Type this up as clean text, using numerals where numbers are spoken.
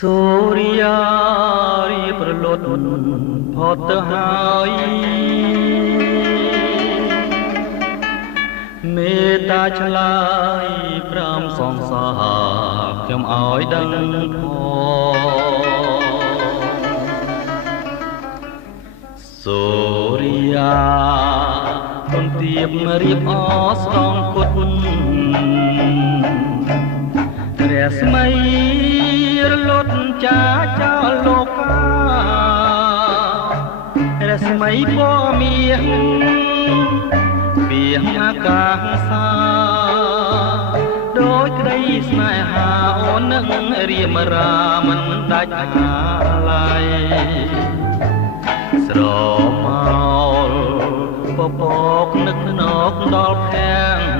សូរិយារៀបរលត់ផុតទៅហើយមេត្តាឆ្លើយប្រាំសងសាខ្ញុំឲ្យដឹងផងសូរិយាគុនទៀបរៀបអស្ដងគុតព្រះស្មីរលត់ចាចោលលោកការស្មីពណ៌មាសពីអាកាសាដោយក្តីស្នេហាអូននឹងរៀមរាមិនដាច់អាឡ័យស្រមោលពពកនឹកណកដល់ភាំង